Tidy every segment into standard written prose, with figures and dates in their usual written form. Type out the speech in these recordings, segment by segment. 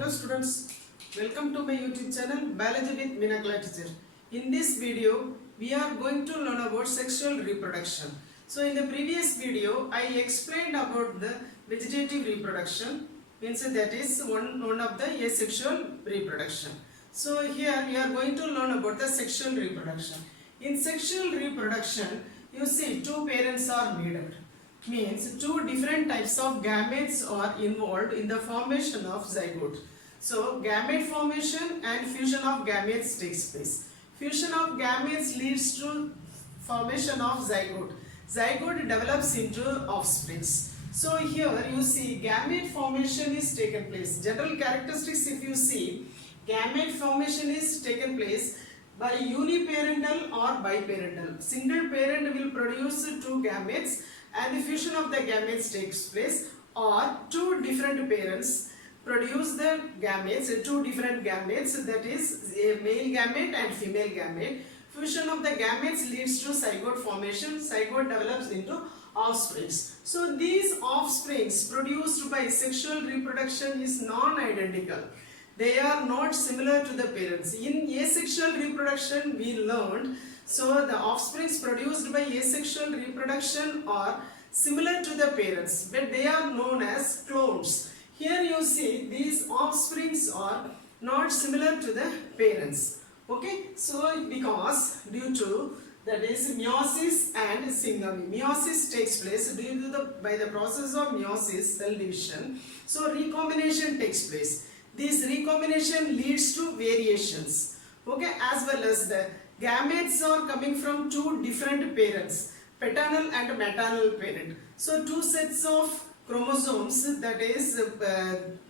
Hello students, welcome to my YouTube channel Biology with Minakala teacher. In this video, we are going to learn about sexual reproduction. So in the previous video, I explained about the vegetative reproduction, means that is one of the asexual reproduction. So here we are going to learn about the sexual reproduction. In sexual reproduction, you see two parents are needed. Means two different types of gametes are involved in the formation of zygote. So gamete formation and fusion of gametes takes place. Fusion of gametes leads to formation of zygote. Zygote develops into offsprings. So here you see gamete formation is taken place. General characteristics, if you see, gamete formation is taken place by uniparental or biparental. Single parent will produce two gametes and the fusion of the gametes takes place, or two different parents produce the gametes, two different gametes, that is a male gamete and female gamete. Fusion of the gametes leads to zygote formation. Zygote develops into offsprings. So these offsprings produced by sexual reproduction is non-identical. They are not similar to the parents. In asexual reproduction we learned, so the offsprings produced by asexual reproduction are similar to the parents, but they are known as clones. Here you see these offsprings are not similar to the parents. Okay, so because due to that is meiosis and syngamy. Meiosis takes place due to by the process of meiosis, cell division. So recombination takes place. This recombination leads to variations. Okay, as well as the gametes are coming from two different parents, paternal and maternal parent. So two sets of chromosomes, that is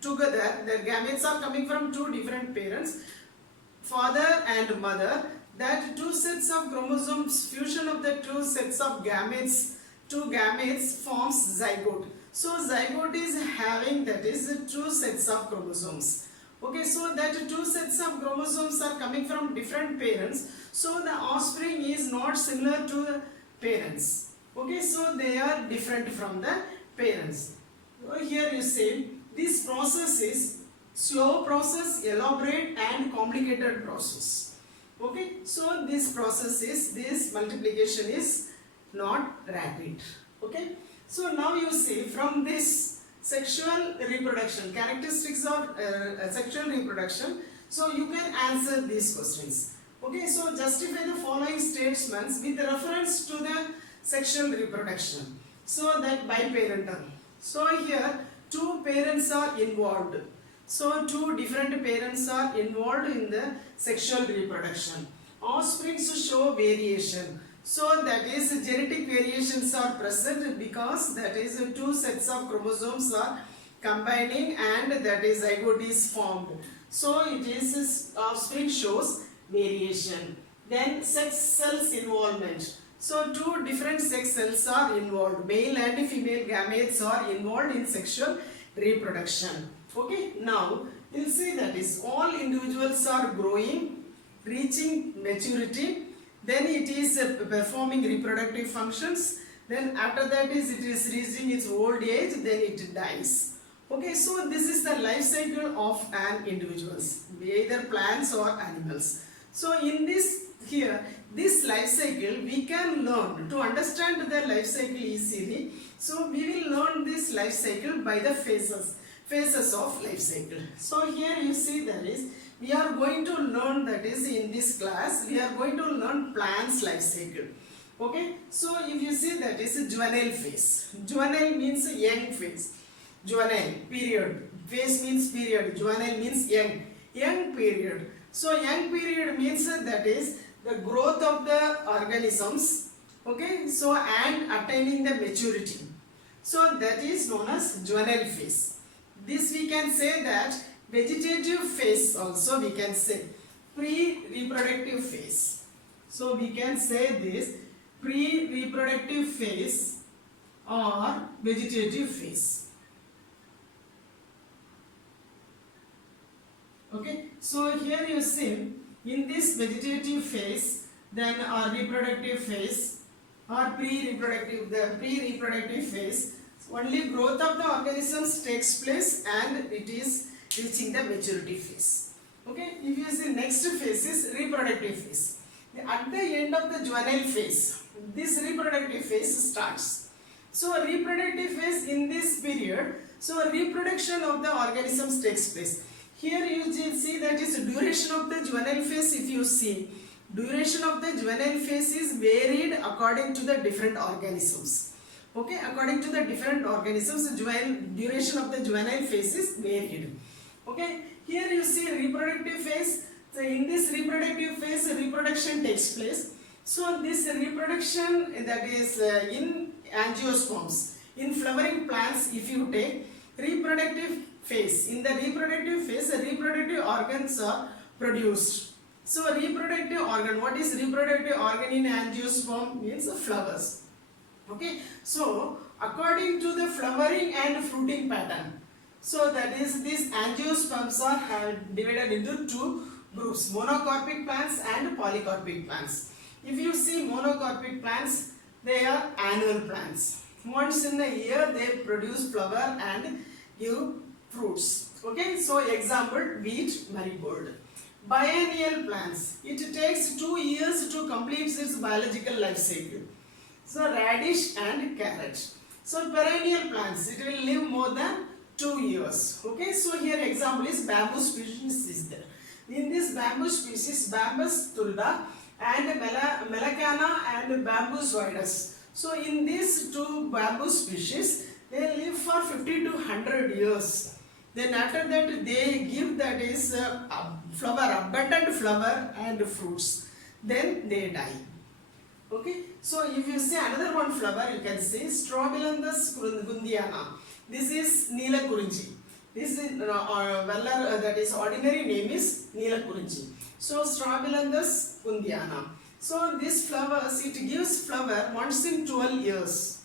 together, the gametes are coming from two different parents, father and mother. That two sets of chromosomes, fusion of the two sets of gametes, two gametes forms zygote. So zygote is having, that is two sets of chromosomes. Okay, so that two sets of chromosomes are coming from different parents. So the offspring is not similar to the parents. Okay, so they are different from the parents. Here you say this process is slow process, elaborate and complicated process. Okay, so this process is, this multiplication is not rapid. Okay, so now you see from this sexual reproduction, characteristics of sexual reproduction, so you can answer these questions. Okay, so justify the following statements with reference to the sexual reproduction. So that biparental. So here two parents are involved. So two different parents are involved in the sexual reproduction. Offsprings show variation. So that is genetic variations are present because that is two sets of chromosomes are combining and that is zygote is formed. So it is offspring shows variation. Then sex cells involvement. So two different sex cells are involved. Male and female gametes are involved in sexual reproduction. Okay, now you will see that is all individuals are growing, reaching maturity. Then it is performing reproductive functions. Then after that is it is reaching its old age. Then it dies. Okay, so this is the life cycle of an individuals, either plants or animals. So in this here, this life cycle we can learn to understand the life cycle easily. So we will learn this life cycle by the phases of life cycle. So here you see that is, we are going to learn, that is in this class we are going to learn plants life cycle. Okay, so if you see that is a juvenile phase. Juvenile means young phase. Juvenile period. Phase means period. Juvenile means young. Young period. So young period means that is the growth of the organisms. Okay, so and attaining the maturity. So that is known as juvenile phase. This we can say that vegetative phase also we can say, pre-reproductive phase. So we can say this pre-reproductive phase or vegetative phase. Okay, so here you see in this vegetative phase, then our reproductive phase or pre-reproductive, the pre-reproductive phase, only growth of the organisms takes place and it is reaching the maturity phase. Okay, if you see next phase is reproductive phase. At the end of the juvenile phase, this reproductive phase starts. So reproductive phase in this period, so reproduction of the organisms takes place. Here you will see that is duration of the juvenile phase. If you see, duration of the juvenile phase is varied according to the different organisms. Okay, according to the different organisms, duration of the juvenile phase is varied. Okay, here you see reproductive phase. So in this reproductive phase, reproduction takes place. So this reproduction, that is in angiosperms, in flowering plants, if you take reproductive phase, in the reproductive phase, reproductive organs are produced. So reproductive organ, what is reproductive organ in angiosperm? Means the flowers. Okay, so according to the flowering and fruiting pattern, so that is these angiosperms are divided into two groups, monocarpic plants and polycarpic plants. If you see monocarpic plants, they are annual plants. Once in a year they produce flower and give fruits. Okay, so example wheat, marigold. Biennial plants, it takes 2 years to complete its biological life cycle. So radish and carrot. So perennial plants, it will live more than 2 years. Okay, so here example is bamboo species is there. In this bamboo species, Bambus tulda and Melacana and Bambus viridis. So in these two bamboo species, they live for 50 to 100 years. Then after that they give, that is flower, abundant flower and fruits. Then they die. Okay, so if you see another one flower, you can see Strobilanthes gundiana. This is Neela Kurinchi. This is that is ordinary name is Neela Kurinchi. So Strobilanthes gundiana. So this flowers, it gives flower once in 12 years.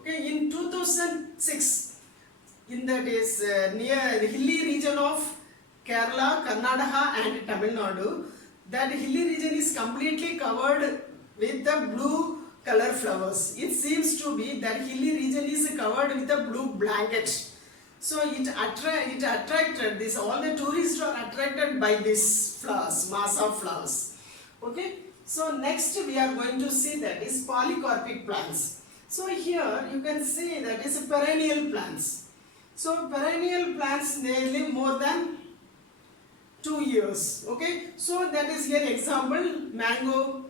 Okay, in 2006, in that is near the hilly region of Kerala, Karnataka and Tamil Nadu, that hilly region is completely covered with the blue color flowers. It seems to be that hilly region is covered with a blue blanket. So it attracted this, all the tourists are attracted by this flowers, mass of flowers. Okay, so next we are going to see that is polycarpic plants. So here you can see that is perennial plants. So perennial plants, they live more than 2 years. Okay, so that is here example mango,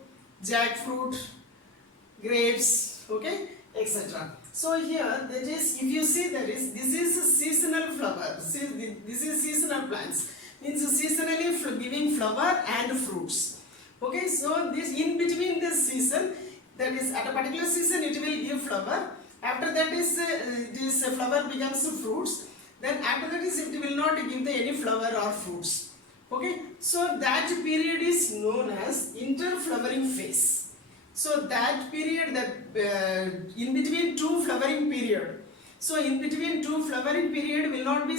jackfruit, grapes, okay, etc. So here that is, if you see that is, this is a seasonal flower. This is seasonal plants, means seasonally giving flower and fruits. Okay, so this in between this season, that is at a particular season it will give flower. After that is this flower becomes fruits. Then after that is it will not give any flower or fruits. Okay, so that period is known as interflowering phase. So that period, that in between two flowering period. So in between two flowering period will not be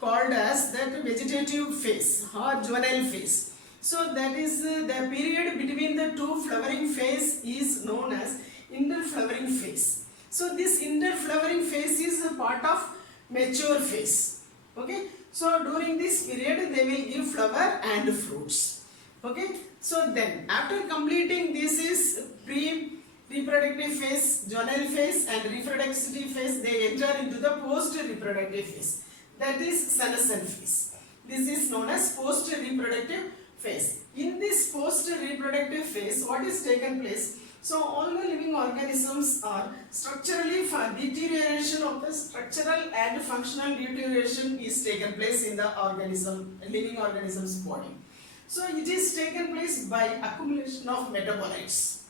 called as that vegetative phase or juvenile phase. So that is the period between the two flowering phase is known as interflowering phase. So this interflowering phase is a part of mature phase. Okay, so during this period they will give flower and fruits. Okay, so then after completing this is pre-reproductive phase, juvenile phase and reproductive phase, they enter into the post-reproductive phase, that is senescent phase. This is known as post-reproductive phase. In this post-reproductive phase, what is taken place? So all the living organisms are structurally, deterioration of the structural and functional deterioration is taken place in the organism, living organism's body. So it is taken place by accumulation of metabolites.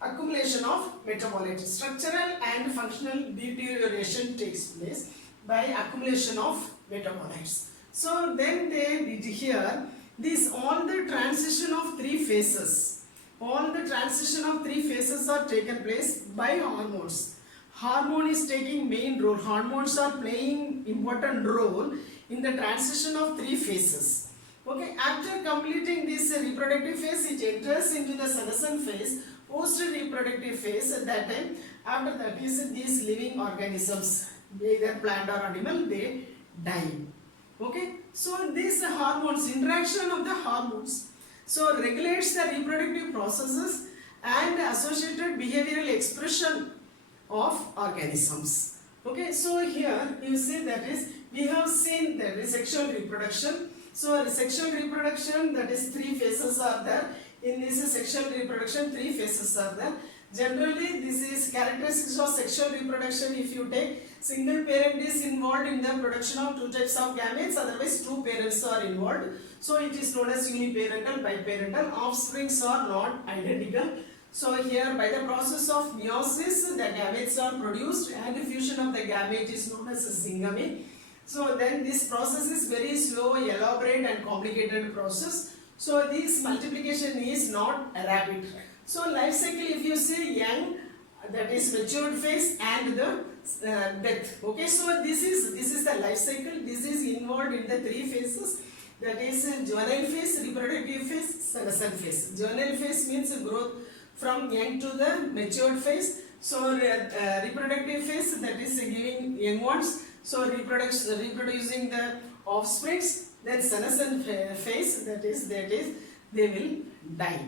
Accumulation of metabolites. Structural and functional deterioration takes place by accumulation of metabolites. So then they did here this, all the transition of three phases. All the transition of three phases are taken place by hormones. Hormone is taking main role. Hormones are playing important role in the transition of three phases. Okay, after completing this reproductive phase, it enters into the senescent phase, post-reproductive phase. At that time, after that is these living organisms, either plant or animal, they die. Okay, so these hormones, interaction of the hormones, so regulates the reproductive processes and associated behavioral expression of organisms. Okay, so here you see that is, we have seen that is sexual reproduction. So sexual reproduction, that is 3 phases are there. In this sexual reproduction, 3 phases are there. Generally, this is characteristics of sexual reproduction. If you take single parent is involved in the production of 2 types of gametes, otherwise 2 parents are involved. So it is known as uniparental, biparental. Offsprings are not identical. So here by the process of meiosis, the gametes are produced and fusion of the gamete is known as a zygamy. So then this process is very slow, elaborate and complicated process. So this multiplication is not rapid. So life cycle, if you see young, that is matured phase and the death. Okay, so this is the life cycle. This is involved in the 3 phases. That is juvenile phase, reproductive phase, senescent phase. Juvenile phase means growth from young to the matured phase. So reproductive phase, that is giving young ones. So reproducing the offsprings. Then senescent phase, that is they will die.